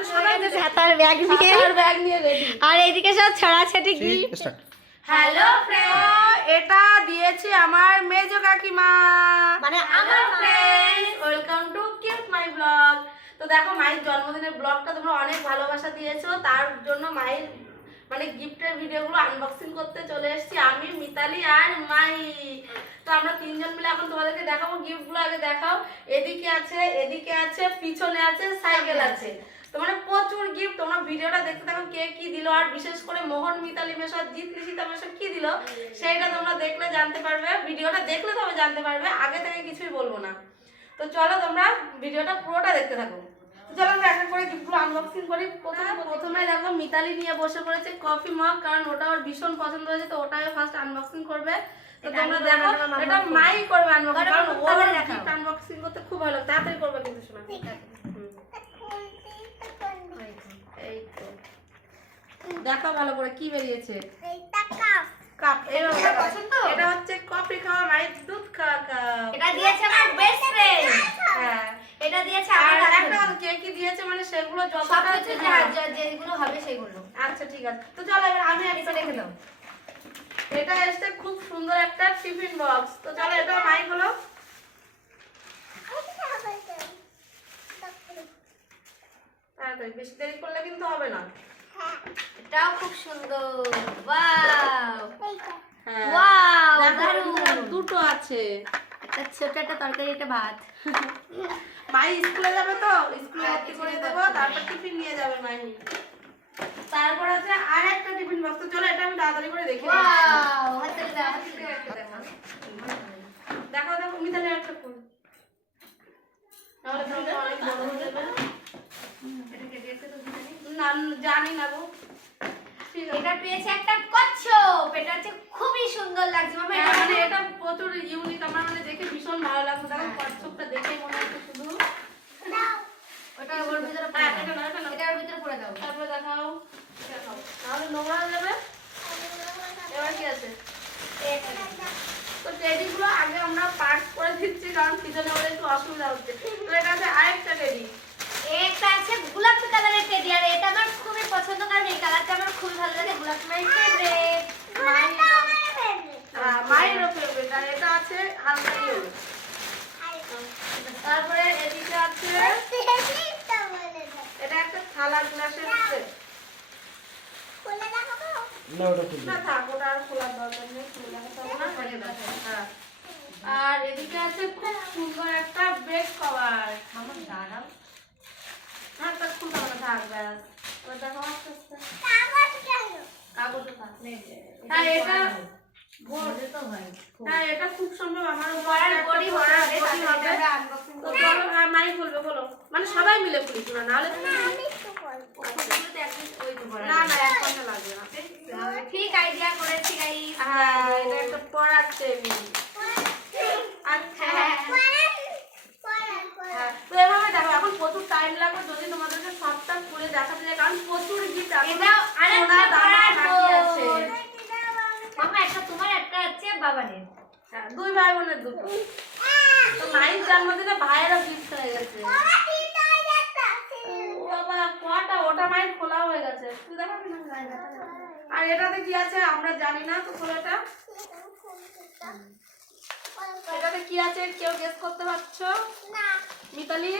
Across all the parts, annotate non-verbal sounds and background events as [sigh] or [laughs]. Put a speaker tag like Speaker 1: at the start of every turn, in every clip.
Speaker 1: মানে সবাই
Speaker 2: সবাই ছাতার ব্যাগ নিয়ে।
Speaker 1: ব্যাগ নিয়ে
Speaker 2: আর এইদিকে সব ছড়াছাটি কি?
Speaker 1: হ্যালো ফ্রেন্ড এটা দিয়েছে আমার মেজো কাকিমা।
Speaker 2: মানে আমার
Speaker 1: friends welcome to cute my blog তো দেখো মায়ের জন্মদিনের ব্লগটা তোমরা অনেক ভালোবাসা দিয়েছ। তার জন্য মায়ের মানে গিফটের ভিডিওগুলো আনবক্সিং করতে চলে এসেছি আমি মিতালি আর মাই। তো আমরা তিনজন মিলে এখন তোমাদেরকে দেখাবো গিফটগুলো আগে দেখাও। এদিকে আছে এদিকে আছে পিছনে আছে সাইকেল আছে। তো মানে প্রচুর গিফট তোমরা ভিডিওটা দেখতে থাকো কে কি দিল আর বিশেষ করে মোহন মিতালি মেশা জিৎ ঋষিতা মেশা কি দিল সেইটা তোমরা দেখলে জানতে পারবে ভিডিওটা দেখলে তবে জানতে পারবে আগে থেকে কিছুই বলব না। তো চলো তোমরা ভিডিওটা পুরোটা দেখতে থাকো। চলো আমরা একটা করে গিফটগুলো আনবক্সিং করি। প্রথমে প্রথমে দেখো মিতালি নিয়ে বসে পড়েছে কফি মগ কারণ ওটা ওর ভীষণ পছন্দ হয়েছে তো ওটাই ফার্স্ট আনবক্সিং করবে। তো তোমরা দেখো এটা মাই করবে আনবক্সিং
Speaker 2: করো,
Speaker 1: কারণ ওর আনবক্সিং করতে খুব ভালো তাড়াতাড়ি করবে কিন্তু শোনা হুম। এই তো দেখো ভালো করে কি বেরিয়েছে। কাপ।
Speaker 2: পছন্দ?
Speaker 1: এটা হচ্ছে কফি খাওয়া মায়ের দুধ খাওয়া কাপ।
Speaker 2: এটা দিয়েছে আমার বেস্ট ফ্রেন্ড
Speaker 1: হ্যাঁ।
Speaker 2: এটা দিয়েছে
Speaker 1: আর
Speaker 2: আমার
Speaker 1: একটা কে কি দিয়েছে মানে সেগুলো যতটা হ্যাঁ।
Speaker 2: যেগুলো হবে সেগুলো।
Speaker 1: আচ্ছা ঠিক আছে। তো চলো এবার আমি
Speaker 2: এটা রেখে দাও
Speaker 1: এটা এসছে খুব সুন্দর একটা টিফিন বক্স। তো চলো এটা মাই হলো। তাড়াতাড়ি বেশি দেরি করলে কিন্তু হবে না।
Speaker 2: এটাও খুব সুন্দর। ওয়াও।
Speaker 1: হ্যাঁ।
Speaker 2: ওয়াও দারুণ।
Speaker 1: দুটো আছে।
Speaker 2: একটা ছোট একটা তরকারি একটা ভাত। [laughs]
Speaker 1: মাই স্কুলে যাবে তো? স্কুলে
Speaker 2: হ্যাঁ,
Speaker 1: করে দেবো তারপর টিফিন নিয়ে যাবে মাই তারপর আছে আর একটা টিফিন বক্স তো চলো এটা আমি তাড়াতাড়ি করে দেখি
Speaker 2: ওয়াও হাতে দাও হাতে একটা দেখো
Speaker 1: দেখো দেখো মিতালি একটা ফুল। নাহলে ভিডিও অনেক বড় হয়ে যাবে
Speaker 2: এটা কেটে একটু তো দিতে নেই।
Speaker 1: না জানি না গো।
Speaker 2: এটা পেয়েছে একটা কচ্ছপ এটা হচ্ছে খুবই সুন্দর লাগছে। মামা
Speaker 1: হ্যাঁ,
Speaker 2: এটা
Speaker 1: মানে
Speaker 2: মানে
Speaker 1: এটা প্রচুর ইউনিক আমার মানে দেখে ভীষণ ভালো লাগছে। দেখো কচ্ছপটা দেখেই মনে হচ্ছে শুধু।
Speaker 2: ওটা ওর ভিতরে পড়ে
Speaker 1: হ্যাঁ, এটা
Speaker 2: ওর ভিতরে পড়ে দাও।
Speaker 1: তারপরে দেখাও। দেখাও। নাহলে নোংরা হয়ে যাবে। এবার কি আছে? তো টেডিগুলো আগে আমরা পার্ট করে দিচ্ছি কারণ পিছনে ওদের একটু অসুবিধা হচ্ছে। তো এটা আছে আরেকটা টেডি
Speaker 2: একটা আছে গোলাপি কালারের টেডি আর এটা আমার খুবই পছন্দ কারণ এই কালারটা আমার খুবই ভালো লাগে। গোলাপি মাই ফেভারিট
Speaker 1: মায়েরও ফেভারিট আর এটা আছে হালকা ইয়েলো তারপরে এদিকে আছে এটা একটা থালা গ্লাসের সেট
Speaker 3: না ওটা খুলবে
Speaker 1: না থাক ওটা আর খোলার দরকার নেই খুলে দেখাতে না হ্যাঁ। আর এদিকে আছে খুব সুন্দর একটা বেড কভার
Speaker 2: মামা দাঁড়াও।
Speaker 1: হ্যাঁ তা খুলতে হবে থাক ব্যাস। এবার দেখো আস্তে আস্তে। কাগজে থাক হ্যাঁ এটা
Speaker 2: বড় তো হয়
Speaker 1: হ্যাঁ এটা খুব সম্ভব আমার
Speaker 2: বডি হবে
Speaker 1: তো চলো হ্যাঁ মাই বলবে বলো। মানে সবাই মিলে খুলি তোমরা নাহলে না না এক ঘণ্টা লাগবে না।
Speaker 2: ঠিক আইডিয়া করেছি গাইস
Speaker 1: হ্যাঁ এটা একটা পড়ার টেবিল। আচ্ছা হ্যাঁ তো এভাবে দেখো এখন প্রচুর টাইম লাগবে যদি তোমাদেরকে সবটা খুলে দেখাতে যায় কারণ প্রচুর গিফট আছে
Speaker 2: মামা একটা তোমার একটা আছে বাবানের।
Speaker 1: হ্যাঁ, দুই ভাই বোনের দুটো। তো মায়ের জন্মদিনে ভাইয়েরও গিফট হয়ে গেছে। বাবা কটা? ওটা মায়ের খোলা হয়ে গেছে। তুই দেখাবি না আর এটাতে কি আছে? আমরা জানি না তো খোলাটা। এটাতে কি আছে? কেউ গেস করতে পারছ?
Speaker 2: না। ধরে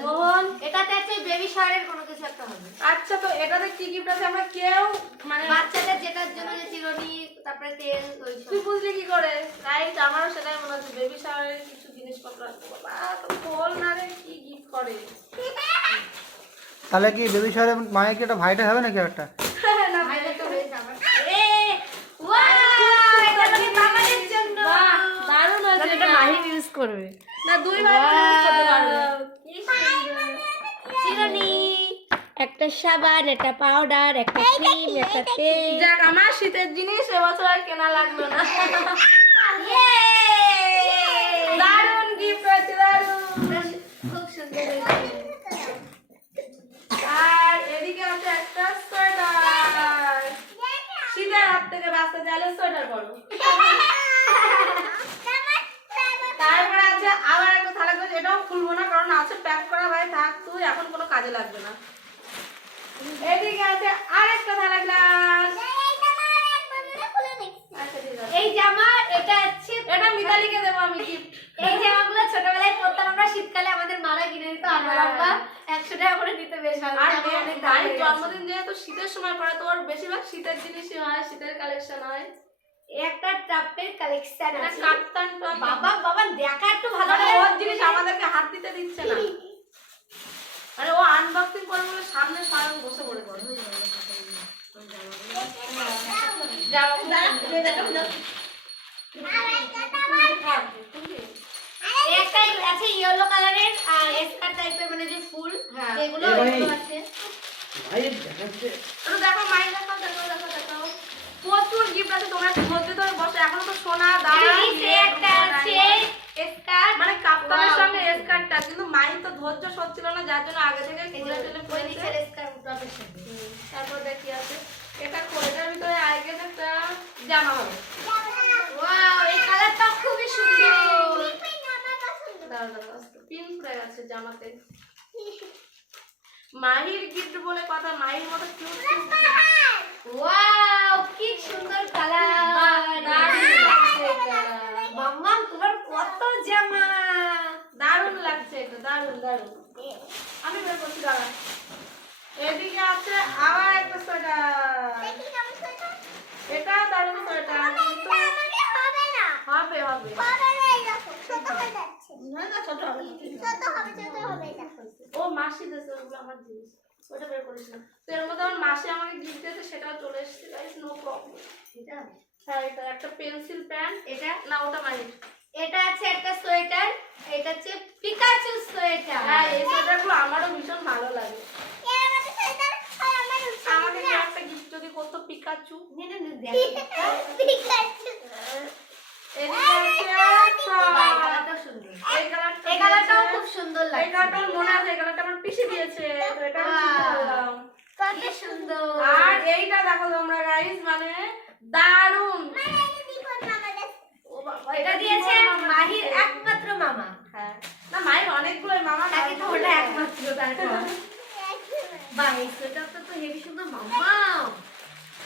Speaker 1: মোহন।
Speaker 2: এটাতে আছে বেবি শাওয়ারের কোনো কিছু একটা হবে।
Speaker 1: আচ্ছা তো এটাতে কি গিফট আছে? আমরা কেউ মানে
Speaker 2: বাচ্চাদের যেটার জন্য যে চিরুনি তারপরে তেল ওই
Speaker 1: তুই বুঝলি কি করে? রাইট আমারও সেটাই মনে হচ্ছে বেবি শাওয়ারের কিছু জিনিসপত্র আছে। বাবা তো বল না রে কি গিফট করে?
Speaker 3: তাহলে কি বেবি শহরে মায়ের কি একটা ভাইটা হবে নাকি একটা [laughs]
Speaker 1: না
Speaker 2: ভাইদের তো হয়েছে আমার এ ওয়াও এটা বাবানের জন্য।
Speaker 1: দারুণ হয়েছে এটা।
Speaker 2: ইউজ করবে।
Speaker 1: না দুই ভাই
Speaker 2: চিরুনি একটা সাবান একটা পাউডার একটা ক্রিম একটা তেল।
Speaker 1: যাক আমার শীতের জিনিস এবছর আর কেনা লাগল না! দারুণ গিফট হয়েছে দারুণ।
Speaker 2: খুব সুন্দর
Speaker 1: আর এদিকে আছে একটা সোয়েটার শীতের হাত থেকে বাঁচতে চাইলে সোয়েটার পরো [laughs] তারপরে আছে আবার একটা থালা গ্লাস এটাও খুলবো না কারণ আছে প্যাক করা ভাই থাক তুই এখন কোনো কাজে লাগবে না। এদিকে আছে আরেকটা থালা গ্লাস আচ্ছা ঠিক আছে
Speaker 2: এই জামা এটা হচ্ছে
Speaker 1: এটা মিতালিকে দেবো আমি গিফট
Speaker 2: এই জামাগুলো ছোটবেলায় পরতাম আমরা শীতকালে আমাদের মারা কিনে দিত আলু
Speaker 1: হ্যাঁ।
Speaker 2: একশো টাকা করে দিতে বেশ ভালো
Speaker 1: আর
Speaker 2: অনেক দাম
Speaker 1: ভাইয়ের
Speaker 2: গেছে।
Speaker 1: জন্মদিন যেহেতু শীতের সময় পড়ে তো ওর বেশিরভাগ শীতের জিনিসই হয় শীতের কালেকশন হয়।
Speaker 2: একটা টপের কালেকশন আছে।
Speaker 1: কাপ্তান টপ
Speaker 2: বাবা বাবা দেখা একটু ভালো
Speaker 1: মানে
Speaker 2: লাগে।
Speaker 1: ওর জিনিস আমাদেরকে হাত দিতে দিচ্ছে না। মানে ও আনবক্সিং করে বলে সামনে সারা বসে পড়ে করে
Speaker 2: একটা আছে ইয়েলো কালারের আর স্কার টাইপের মানে যে ফুল
Speaker 1: হ্যাঁ।
Speaker 2: আছে।
Speaker 1: মাই দেখো দেখো দেখো দেখো। প্রচুর গিফট আছে তোমরা ধৈর্য ধরে বসো এখন তো সোনা
Speaker 2: আছে
Speaker 1: মানে কাপ্তানের সঙ্গে স্কার্টটা কিন্তু মাই তো ধৈর্য সচ্ছিল না যার জন্য আগে থেকে খুলে
Speaker 2: নিচের
Speaker 1: তারপর দেখি আছে। এটা কোলেটার ভিতরে আগে একটা জামা হবে।
Speaker 2: ওয়াও এই কালারটা খুবই সুন্দর।
Speaker 1: দাঁড়া দাঁড়া পিন পড়ে গেছে জামাতে। [laughs] মাহির গিফট বলে কথা মাহির মতো কিউট
Speaker 2: ওয়াও কি সুন্দর কালার মাম্মা তোমার কত জামা।
Speaker 1: দারুণ লাগছে এটা দারুণ দারুণ। আমি বের করছি দাঁড়া। এদিকে আছে আবার একটা সোয়েটার এটা দারুণ সোয়েটার কিন্তু হবে হবে না না ছোট হবে না। ও মাসি দেশে ওগুলো আমার জিনিস। ওটা বের করিস না। তো এর মধ্যে আমার মাসি আমাকে গিফট দিয়েছে সেটাও চলে এসেছে গাইস নো প্রবলেম
Speaker 2: এটা
Speaker 1: হ্যাঁ এটা একটা পেন্সিল প্যান্ট
Speaker 2: এটা
Speaker 1: না ওটা মাহির
Speaker 2: এটা আছে একটা সোয়েটার এটা হচ্ছে পিকাচু সোয়েটার।
Speaker 1: হ্যাঁ এই সোয়েটারগুলো আমারও ভীষণ ভালো লাগে। আমাকে একটা গিফট যদি করতো পিকাচু
Speaker 2: নে, দেখ।
Speaker 1: এদিকে আছে
Speaker 2: বাহ, এই
Speaker 1: সব।
Speaker 2: কালারটাও সুন্দর
Speaker 1: এই কালারটা
Speaker 2: এই কালারটাও
Speaker 1: দিয়েছে।
Speaker 2: খুব সুন্দর
Speaker 1: এই
Speaker 2: লাগছে
Speaker 1: কালারটা আমার মনে আছে এই কালারটা আমার দিয়েছে তো এটা।
Speaker 2: কত সুন্দর।
Speaker 1: আর এইটা দেখো তোমরা গাইস মানে দারুণ।
Speaker 2: এটা দিয়েছে মাহির একমাত্র মামা।
Speaker 1: হ্যাঁ। না মায়ের অনেকগুলো মামা
Speaker 2: তাকে তো ওটা একমাত্র তারপর। [laughs] বাহ এই সোয়েটারটা তো হেভি সুন্দর মামা।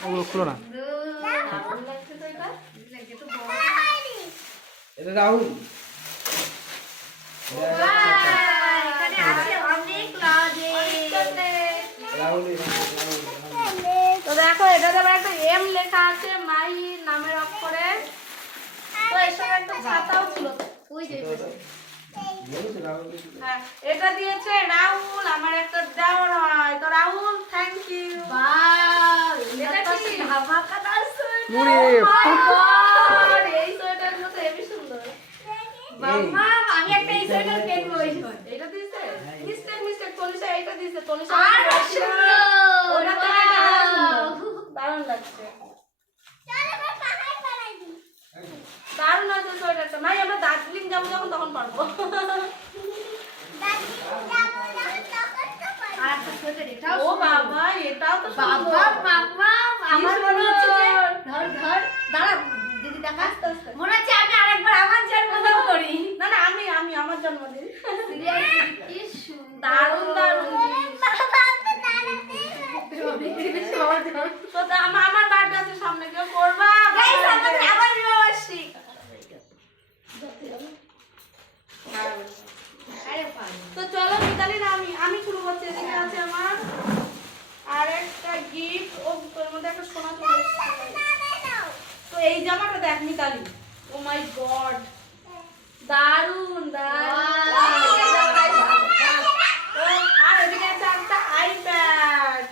Speaker 3: ওগুলো খুলো না।
Speaker 1: তো
Speaker 2: তো বড়।
Speaker 3: এটা রাহুল
Speaker 2: বাহ, এখানে আছে অনেক লজেন্স
Speaker 3: রাহুল
Speaker 1: তো দেখো এটাতে আবার একটা এম লেখা আছে মাই নামের অক্ষরে। তো এর সঙ্গে একটা ছাতাও ছিল।
Speaker 2: ওই যে
Speaker 1: হ্যাঁ এটা দিয়েছে রাহুল আমার একটা দেওয়ার হয়। তো রাহুল থ্যাংক ইউ এটা
Speaker 2: এটা সোয়েটার
Speaker 1: এই সুন্দর।
Speaker 2: আমি একটা এই সোয়েটার কিনবো
Speaker 1: এটা দিয়েছে? মিস্টেক মিস্টেক তনিষা এইটা দিয়েছে। তনিষা
Speaker 2: আর সুন্দর।
Speaker 1: ওটা তো একটা আরও সুন্দর। দারুণ লাগছে। দারুণ লাগছে সোয়েটারটা। মাই আমরা দার্জিলিং যাব যখন তখন পারব
Speaker 2: এটাও
Speaker 1: ও। বাবা এটাও তো
Speaker 2: বাবা বাবা আমার মনে হচ্ছে যে
Speaker 1: সুন্দর।
Speaker 2: ধর ধর দাঁড়া দিদি দেখা
Speaker 1: আস্তে আস্তে।
Speaker 2: মনে হচ্ছে আমি আরেকবার আমার জন্মদিন করি
Speaker 1: না না আমি আমি আমার জন্মদিন
Speaker 2: Seriously, কি সুন্দর
Speaker 1: দারুণ দারুণ জিনিস। তো তা আমার আমার বার্থডে আছে সামনে কেউ করবা
Speaker 2: Guys, আমাদের আবার বিবাহবার্ষিক আরে পাগল।
Speaker 1: তো চলো মিতালি না আমি আমি শুরু করছি এদিকে আছে আমার আর একটা গিফট ও তোর মধ্যে একটা সোনা চলে এসেছে। তো এই জামাটা দেখ মিতালি ও মাই গড দারুণ আর এদিকে আছে একটা আইপ্যাড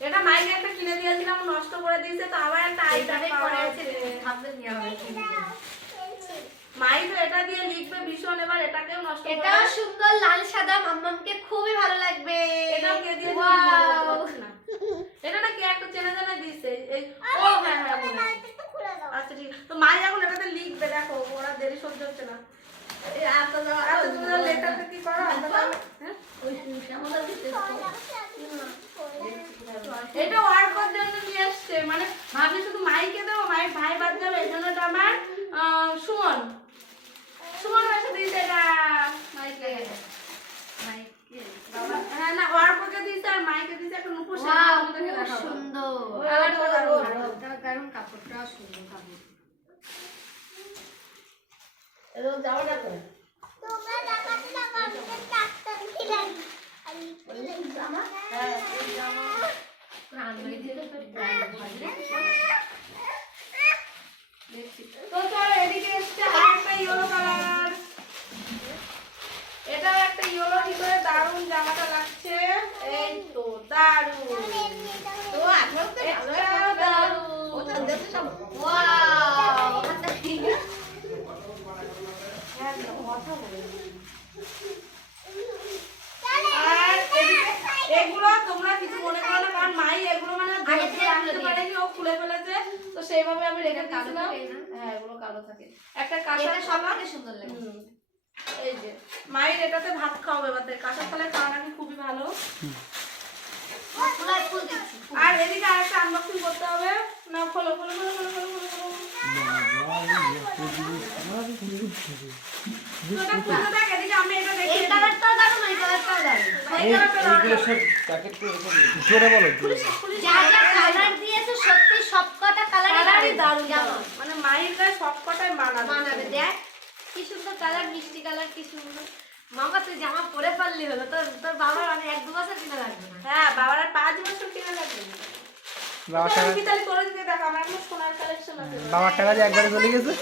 Speaker 1: এটা মাইকে একটা কিনে দিয়েছিলাম নষ্ট করে দিয়েছে তো আবার একটা আইপ্যাড
Speaker 2: এইটাতে আছে,
Speaker 1: আছে
Speaker 2: ভাবতে নেওয়া হয়েছে।
Speaker 1: মাই তো এটা দিয়ে লিখবে ভীষণ এবার এটাকেও নষ্ট করে
Speaker 2: সুন্দর লাল সাদা মাম্মামকে খুবই ভালো লাগবে।
Speaker 1: কে! এটা না কে একটা চেনা জানা দিয়েছে ও হ্যাঁ হ্যাঁ আচ্ছা ঠিক। তো মাই এখন এটাতে লিখবে দেখো ওরা দেরি সহ্য হচ্ছে না এই এত যা- এত সুন্দর লেটারটা কি করো এত যা- হ্যাঁ? এটা ওয়ার্কর জন্য নিয়ে এসছে মানে ভাবি শুধু মাইকে দেবো মাই ভাই বাদ যাবে এই জন্য এটা আমার আহ, সুমন সুমন এসে দিয়েছে এটা মাইকে বাবা হ্যাঁ না ওয়ার্করকে দিয়েছে আর মাইকে দিয়েছে একটা নুপুর জামাটা তো
Speaker 2: তোমরা দেখাতে থাকো আমি তো ডাক্তার ছিলাম আমি জামা
Speaker 1: হ্যাঁ এই জামা দেখছি তো চলো এদিকে এসছে আরেকটা ইয়েলো কালার এটাও একটা ইয়েলো ভিতরে দারুণ জামাটা লাগছে। এই তো দারুণ।
Speaker 2: তো আপনার তো
Speaker 1: এটাও দারুণ
Speaker 2: ওয়াও
Speaker 1: একদম কথা বলে আর এদিকে এগুলো তোমরা কিছু মনে করো না কারণ মাই এগুলো মানে পারেনি ও খুলে ফেলেছে তো সেইভাবে আমি রেখে দিয়েছিলাম হ্যাঁ এগুলো কালো থাকে একটা কাঁসার
Speaker 2: এটা সব
Speaker 1: থালা
Speaker 2: থেকে সুন্দর লাগে
Speaker 1: এই যে মায়ের এটাতে ভাত খাওয়াবে। কাঁসার থালায় খাওয়া নাকি খুবই ভালো আর এদিকে আরেকটা আনবক্সিং করতে হবে না খোলো খোলো খোলো খোলো খোলো খোলো খোলো
Speaker 3: জোরে বলো
Speaker 2: কালার সত্যি সবকটা কালারই
Speaker 1: কালারই দারুণ। মানে মায়ের গায়ে সব মানাবে।
Speaker 2: মানাবে। দেখ কি সুন্দর কালার মিষ্টি কালার কি সুন্দর। মামা তুই জামা পরে পারলি হলো। তোর তোর বাবার অনেক এক দু বছর কিনা লাগবে না।
Speaker 1: হ্যাঁ বাবার আর পাঁচ বছর কিনে লাগবে
Speaker 3: টাকা টাকা দিয়ে একবারে চলে গেছে।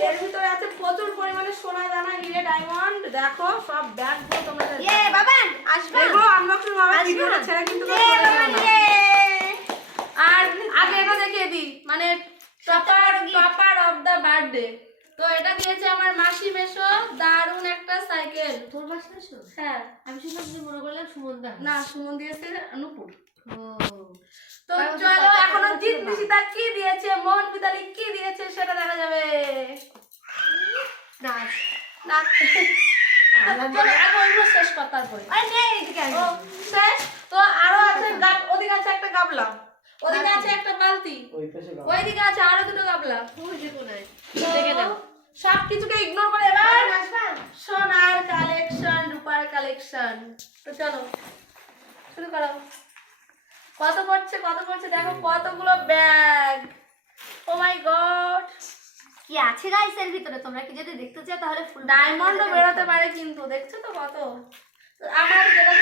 Speaker 1: এর ভিতরে আছে প্রচুর পরিমাণে সোনা দানা হিরে ডায়মন্ড দেখো সব ব্যাগগুলো তোমরা
Speaker 2: ইয়ে বাবান আসবে?
Speaker 1: এগুলো আনবক্সিং বাবা ভিডিওটা? ছেড়ে কিন্তু
Speaker 2: ইয়ে ইয়ে।
Speaker 1: আর আগে এটা দেখিয়ে দিই মানে topper topper of the birthday তো এটা দিয়েছে আমার মাসি মেশো দারুণ একটা সাইকেল
Speaker 2: তোর বাসা শোন
Speaker 1: হ্যাঁ।
Speaker 2: আমি শুধু মনে করলাম সুমন দা
Speaker 1: না সুমন দিয়েছে নুপুর। তো চলো এখনও
Speaker 2: হচ্ছে
Speaker 1: নিশিতা কি দিয়েছে মোহন পিতালি কি দিয়েছে সেটা দেখা যাবে।
Speaker 2: না।
Speaker 1: না। চলো এখন শেষ কর তারপরে
Speaker 2: আরে নে এদিকে আয়।
Speaker 1: ও শেষ? তো আরও আছে ওদিকে আছে একটা গাবলা। ওদিকে আছে একটা বালতি।
Speaker 3: ওই পাশে গাও।
Speaker 1: ওইদিকে আছে আরও দুটো গাবলা।
Speaker 2: দেখে নাও
Speaker 1: সব কিছুকে ইগনোর করে এবার সোনার কালেকশন রূপার কালেকশন তো চলো শুরু করো। কত পড়ছে কত পড়ছে? দেখো কতগুলো ব্যাগ ও মাই গড
Speaker 2: কি আছে গাইস এর ভিতরে? তোমরা কি যদি দেখতে চাও তাহলে ফুল
Speaker 1: ডায়মন্ডও বেরোতে পারে কিন্তু দেখছ তো কত? তো আমার যেটা